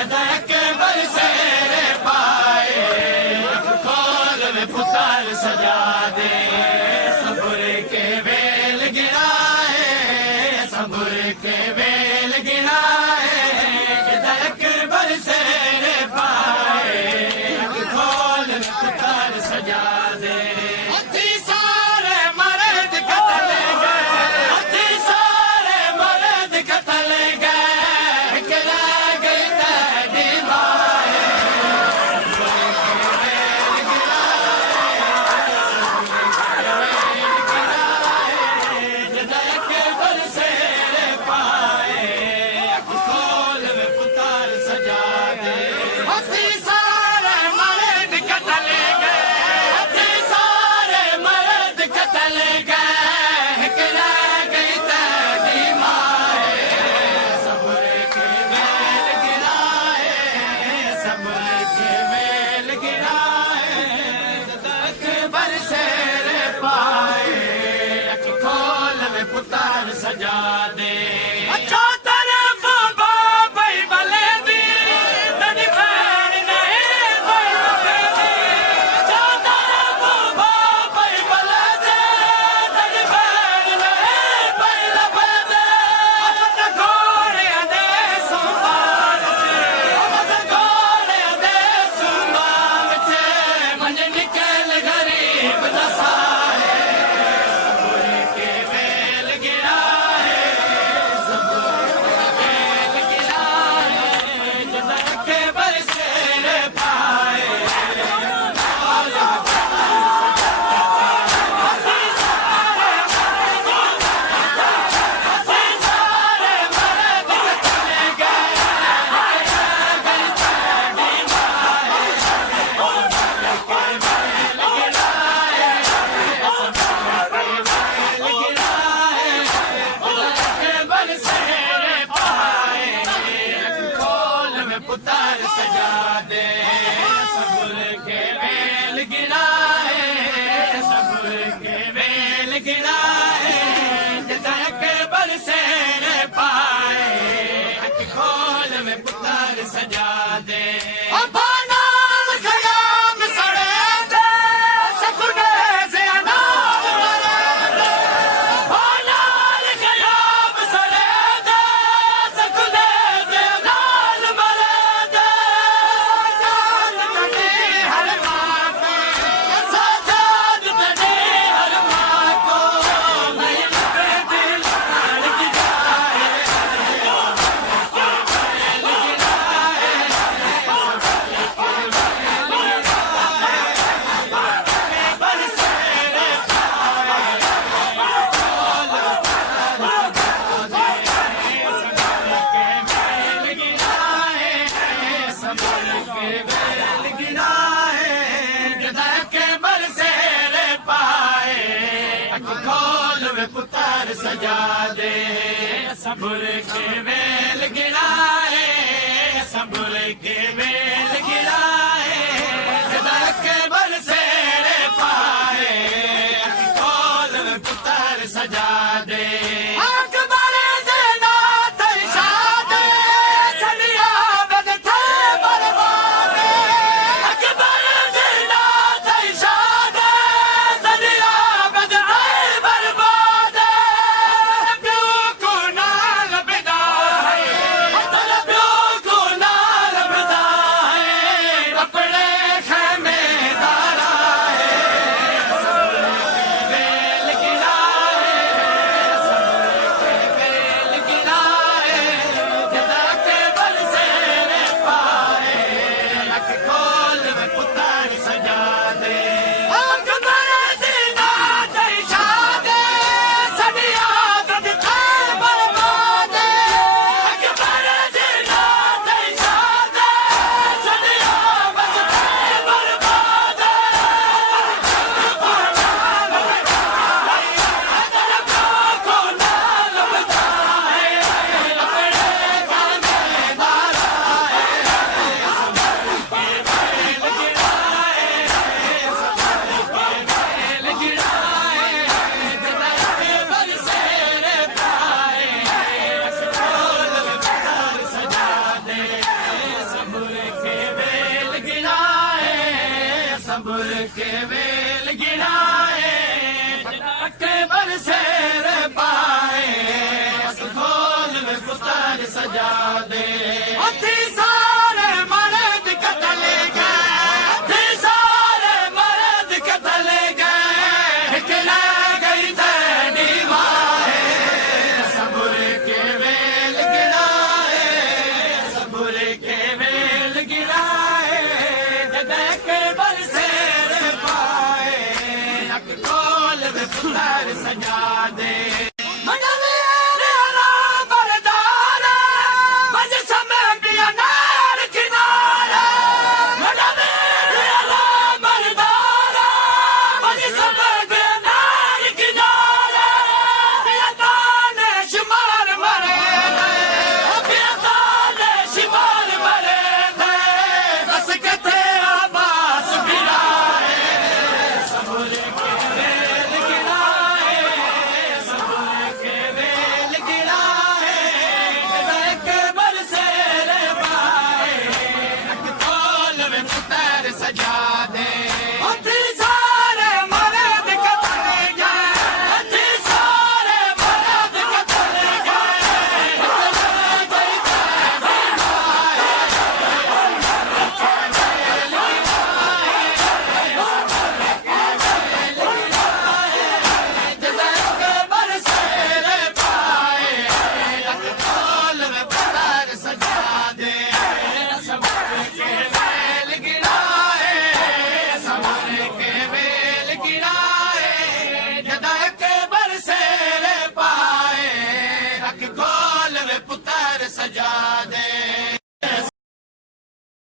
जदक बरसेरे पाए खोल में पुतार सजा दे सबुर के बेल गिराए सबुर के बेल गिराए जदक बरसेरे पाए खोल में पुतार सजा दे सजा दे अच्छा तरफ बाबई बले दी तनी फैन नहीं कोई लबे अच्छा तरफ बाबई बले दे तनी फैन नहीं कोई लबे अब घोड़े दे संभाल अब घोड़े दे संभाल छे मन निकल गरीब दसाए पुतार सजा दे सबुर के बेल गिराए सबुर के बेल गिराए जदक बरसेरे पाए खोल में पुतार सजा दे खोल में पुतार सजा दे सबुर के बेल गिराए सबुर के बेल गिराए जदक बरसेरे पाए खोल में पुतार सजा दे संभुर के वेल गिराए अके बरसेर पाए खोल वे पुतार सजा